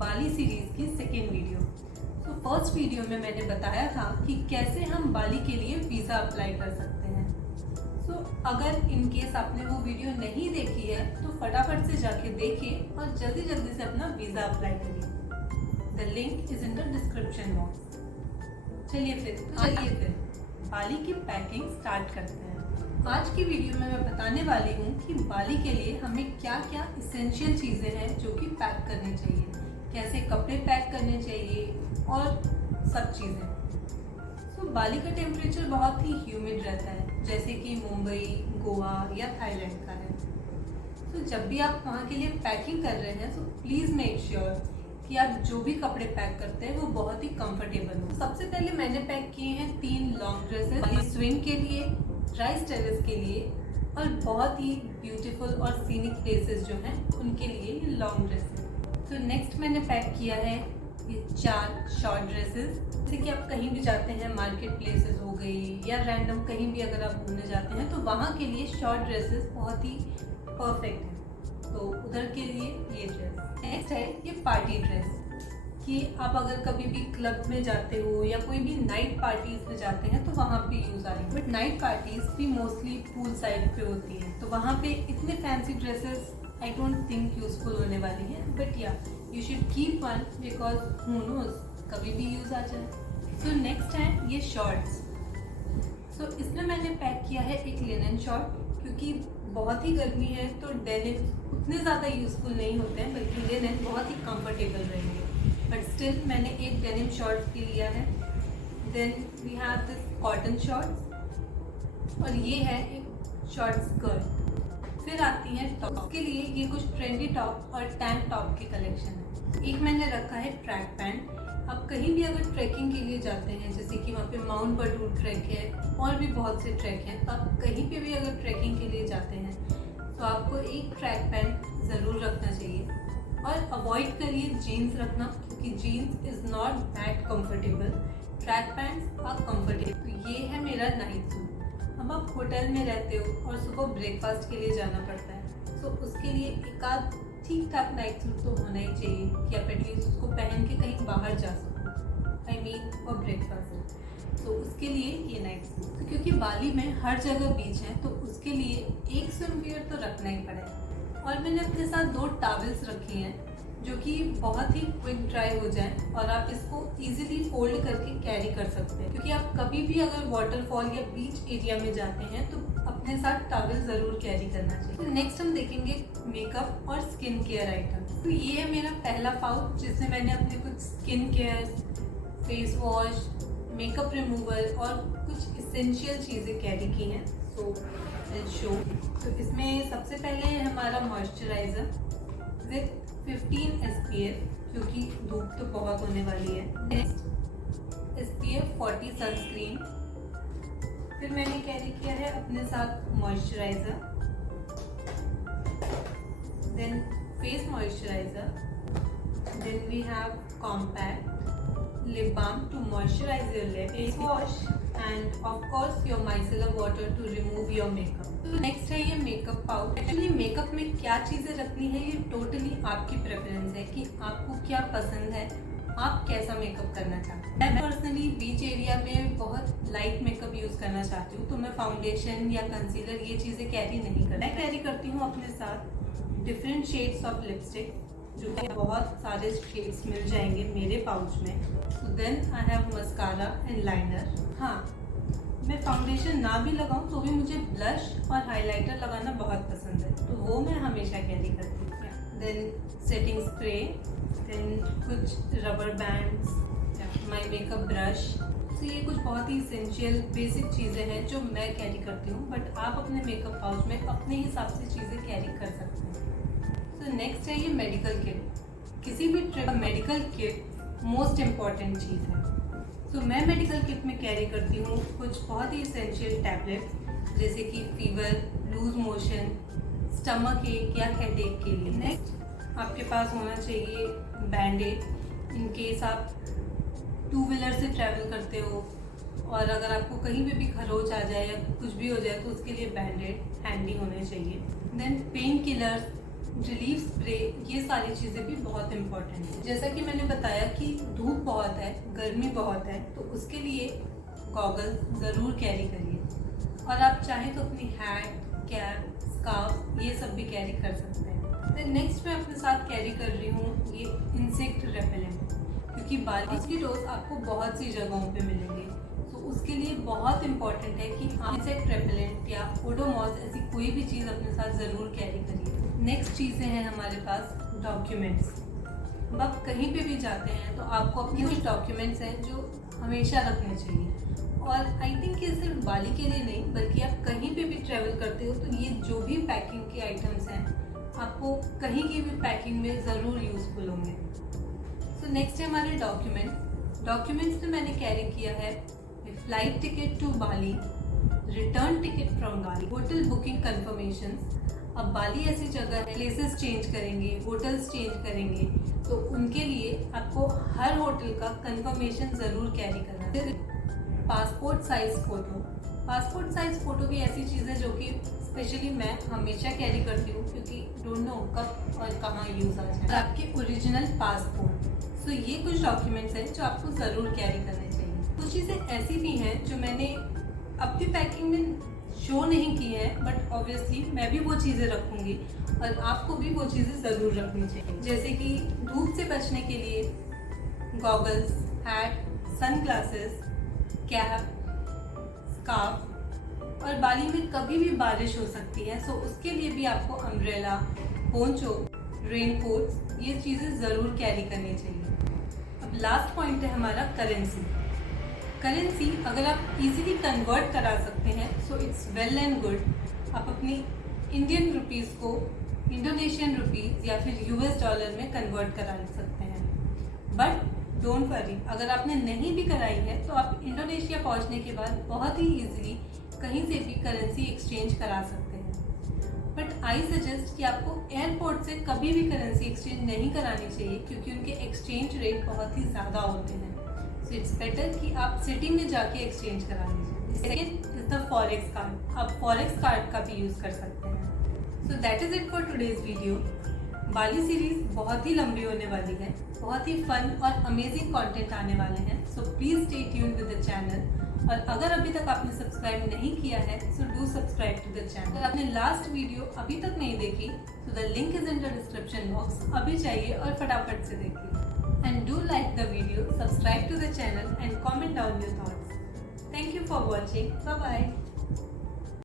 बाली series की second video. तो first video में मैंने बताया था कि कैसे हम बाली के लिए वीज़ा अप्लाई कर सकते हैं। सो अगर इन केस आपने वो वीडियो नहीं देखी है तो फटाफट से जाके देखिए और जल्दी जल्दी से अपना वीज़ा अप्लाई करिए। The link is in the description box. चलिए फिर बाली की पैकिंग स्टार्ट करते हैं। आज की वीडियो में मैं बताने वाली हूँ कि बाली के लिए हमें क्या क्या इसेंशियल चीज़ें हैं जो कि पैक करनी चाहिए, कैसे कपड़े पैक करने चाहिए और सब चीज़ें। सो बाली का टेम्परेचर बहुत ही ह्यूमिड रहता है, जैसे कि मुंबई, गोवा या थाईलैंड का है। तो जब भी आप वहाँ के लिए पैकिंग कर रहे हैं तो प्लीज़ मेक श्योर कि आप जो भी कपड़े पैक करते हैं वो बहुत ही कंफर्टेबल हो। सबसे पहले मैंने पैक किए हैं 3 लॉन्ग ड्रेसेस, स्विंग के लिए, राइस टेरेस के लिए और बहुत ही ब्यूटीफुल और सीनिक प्लेसेस जो हैं उनके लिए ये लॉन्ग ड्रेसेस। तो नेक्स्ट मैंने पैक किया है ये 4 शॉर्ट ड्रेसेस। जैसे कि आप कहीं भी जाते हैं, मार्केट प्लेसेस हो गई या रैंडम कहीं भी अगर आप घूमने जाते हैं तो वहाँ के लिए शॉर्ट ड्रेसेस बहुत ही परफेक्ट है। तो उधर के लिए ये ड्रेस। नेक्स्ट है ये पार्टी ड्रेस, कि आप अगर कभी भी क्लब में जाते हो या कोई भी नाइट पार्टीज में जाते हैं तो वहाँ पे यूज़ आएगी। बट नाइट पार्टीज भी मोस्टली पूल साइड पे होती है, तो वहाँ पे इतने fancy dresses I don't think useful होने वाली है। बट या you should keep one because who knows कभी भी यूज़ आ जाए। सो नेक्स्ट है ये शॉर्ट्स। सो इसमें मैंने पैक किया है एक लिनन शॉर्ट, क्योंकि बहुत ही गर्मी है तो डेनिम उतने ज़्यादा यूजफुल नहीं होते हैं, बल्कि लिनन बहुत ही कंफर्टेबल रहेंगे। बट स्टिल मैंने एक डेनिम शॉर्ट भी लिया है। Then we have this cotton shorts और ये है एक शॉर्ट स्कर्ट। फिर आती हैं टॉप के लिए, ये कुछ ट्रेंडी टॉप और टैंक टॉप की कलेक्शन है। एक मैंने रखा है ट्रैक पैंट। आप कहीं भी अगर ट्रैकिंग के लिए जाते हैं, जैसे कि वहाँ पे माउंट बटूर ट्रैक है और भी बहुत से ट्रैक हैं, तो आप कहीं पे भी अगर ट्रैकिंग के लिए जाते हैं तो आपको एक ट्रैक पैंट ज़रूर रखना चाहिए। और अवॉइड करिए जीन्स रखना, क्योंकि jeans is not that comfortable. Track pants are comfortable. तो ये है मेरा नाइट सूट। अब आप होटल में रहते हो और सुबह ब्रेकफास्ट के लिए जाना पड़ता है, तो उसके लिए एक आध ठीक ठाक नाइट सूट तो होना ही चाहिए कि आप एटलीस्ट उसको पहन के कहीं बाहर जा सको, आई मीन फॉर ब्रेकफास्ट। तो उसके लिए ये नाइट सूट। तो क्योंकि बाली में हर जगह बीच है तो उसके लिए एक स्विमवियर तो रखना ही पड़ेगा। और मैंने अपने साथ 2 टॉवल्स रखे हैं जो कि बहुत ही क्विक ड्राई हो जाएं और आप इसको इजीली फोल्ड करके कैरी कर सकते हैं, क्योंकि आप कभी भी अगर वाटरफॉल या बीच एरिया में जाते हैं तो अपने साथ टॉवल ज़रूर कैरी करना चाहिए। तो नेक्स्ट हम देखेंगे मेकअप और स्किन केयर आइटम। तो ये है मेरा पहला पाउच, जिसमें मैंने अपने कुछ skin care, face wash, makeup removal और कुछ इसेंशियल चीज़ें कैरी की हैं। सो शो। तो इसमें सबसे पहले है हमारा मॉइस्चराइज़र विथ 15 SPF, क्योंकि धूप तो बहुत होने वाली है। Next SPF 40 sunscreen. फिर मैंने कैरी किया है अपने साथ moisturiser, then face moisturiser, then we have compact lip balm to moisturize your lip, face wash and of course your micellar water to remove your makeup. तो नेक्स्ट है ये makeup pouch. Actually makeup में क्या चीज़ें रखनी है ये totally आपकी प्रेफरेंस है कि आपको क्या पसंद है, आप कैसा मेकअप करना चाहते हैं। मैं पर्सनली बीच एरिया में बहुत लाइट मेकअप यूज़ करना चाहती हूँ, तो मैं फाउंडेशन या कंसीलर ये चीज़ें कैरी नहीं करती। मैं कैरी करती हूँ अपने साथ डिफरेंट शेड्स ऑफ लिपस्टिक, जो कि बहुत सारे शेड्स मिल जाएंगे मेरे पाउच में। Then I have mascara and liner. हाँ, मैं फाउंडेशन ना भी लगाऊं तो भी मुझे ब्लश और हाइलाइटर लगाना बहुत पसंद है, तो वो मैं हमेशा कैरी करती हूँ। देन सेटिंग स्प्रे, देन कुछ rubber bands, my makeup brush. तो ये कुछ बहुत ही इसेंशियल बेसिक चीज़ें हैं जो मैं कैरी करती हूँ, बट आप अपने मेकअप पाउच में अपने हिसाब से चीज़ें कैरी कर सकते हैं। तो नेक्स्ट है ये मेडिकल किट। किसी भी trip medical kit most important चीज़ है। तो मैं मेडिकल किट में कैरी करती हूँ कुछ बहुत ही इसेंशियल टैबलेट, जैसे कि फीवर, लूज मोशन, स्टमक एक या हेडेक के लिए। नेक्स्ट आपके पास होना चाहिए बैंडेड, इन केस आप 2 व्हीलर से ट्रैवल करते हो और अगर आपको कहीं पे भी खरोच आ जाए या कुछ भी हो जाए तो उसके लिए बैंडेड हैंडी होने चाहिए। Then painkillers, relief spray, ये सारी चीज़ें भी बहुत इम्पोर्टेंट है। जैसा कि मैंने बताया कि धूप बहुत है, गर्मी बहुत है, तो उसके लिए गॉगल्स ज़रूर कैरी करिए। और आप चाहें तो अपनी हैट, कैप, स्कार्फ ये सब भी कैरी कर सकते हैं। देन नेक्स्ट मैं अपने साथ कैरी कर रही हूँ ये इंसेक्ट रेपेलेंट, क्योंकि मॉस्किटोज आपको बहुत सी जगहों पे मिलेंगे, तो उसके लिए बहुत इंपॉर्टेंट है कि आप इंसेक्ट रेपेलेंट या ओडोमॉस ऐसी कोई भी चीज़ अपने साथ ज़रूर कैरी करिए। नेक्स्ट चीज़ें हैं हमारे पास डॉक्यूमेंट्स। अब आप कहीं पे भी जाते हैं तो आपको अपने कुछ डॉक्यूमेंट्स हैं जो हमेशा रखने चाहिए। और आई थिंक ये सिर्फ बाली के लिए नहीं, बल्कि आप कहीं पे भी ट्रैवल करते हो तो ये जो भी पैकिंग के आइटम्स हैं आपको कहीं की भी पैकिंग में ज़रूर यूज़फुल होंगे। सो नेक्स्ट है हमारे डॉक्यूमेंट्स में मैंने कैरी किया है flight ticket to Bali, return ticket from Bali, hotel booking confirmation. अब बाली ऐसी जगह है, प्लेसेस चेंज करेंगे, होटल्स चेंज करेंगे, तो उनके लिए आपको हर होटल का कंफर्मेशन ज़रूर कैरी करना है। पासपोर्ट साइज फ़ोटो भी ऐसी चीज़ है जो कि स्पेशली मैं हमेशा कैरी करती हूँ, क्योंकि डोंट नो कब और कहाँ यूज़ आ जाए। आपके ओरिजिनल पासपोर्ट। सो ये कुछ डॉक्यूमेंट्स हैं जो आपको ज़रूर कैरी करने चाहिए। कुछ चीज़ें ऐसी भी हैं जो मैंने अपनी पैकिंग में शो नहीं की है, बट ऑब्वियसली मैं भी वो चीज़ें रखूँगी और आपको भी वो चीज़ें ज़रूर रखनी चाहिए। जैसे कि धूप से बचने के लिए goggles, hat, sunglasses, cap, scarf. और बाली में कभी भी बारिश हो सकती है, सो उसके लिए भी आपको अम्ब्रेला, पोंचो, रेनकोट ये चीज़ें ज़रूर कैरी करनी चाहिए। अब लास्ट पॉइंट है हमारा करेंसी। अगर आप इजीली कन्वर्ट करा सकते हैं so it's well and good. आप अपनी इंडियन रुपीज़ को इंडोनेशियन रुपीज़ या फिर यूएस डॉलर में कन्वर्ट करा सकते हैं। बट डोंट वरी, अगर आपने नहीं भी कराई है तो आप इंडोनेशिया पहुंचने के बाद बहुत ही इजीली कहीं से भी करेंसी एक्सचेंज करा सकते हैं। बट आई सजेस्ट कि आपको एयरपोर्ट से कभी भी करेंसी एक्सचेंज नहीं करानी चाहिए, क्योंकि उनके एक्सचेंज रेट बहुत ही ज़्यादा होते हैं। सो इट्स बेटर कि आप सिटी में जाके एक्सचेंज करा लीजिए। Second is the forex card. आप फॉरेक्स कार्ड का भी यूज़ कर सकते हैं। So that is it for today's video. Bali series बहुत ही लंबी होने वाली है, बहुत ही फन और अमेजिंग कंटेंट आने वाले हैं। So please stay tuned with the channel. और अगर अभी तक आपने सब्सक्राइब नहीं किया है so do subscribe to the channel. अगर आपने लास्ट वीडियो अभी तक नहीं देखी तो the link is in the description box. अभी चाहिए और फटाफट से देखिए। And do like the video, subscribe to the channel and comment down your thoughts. Thank you for watching. Bye bye.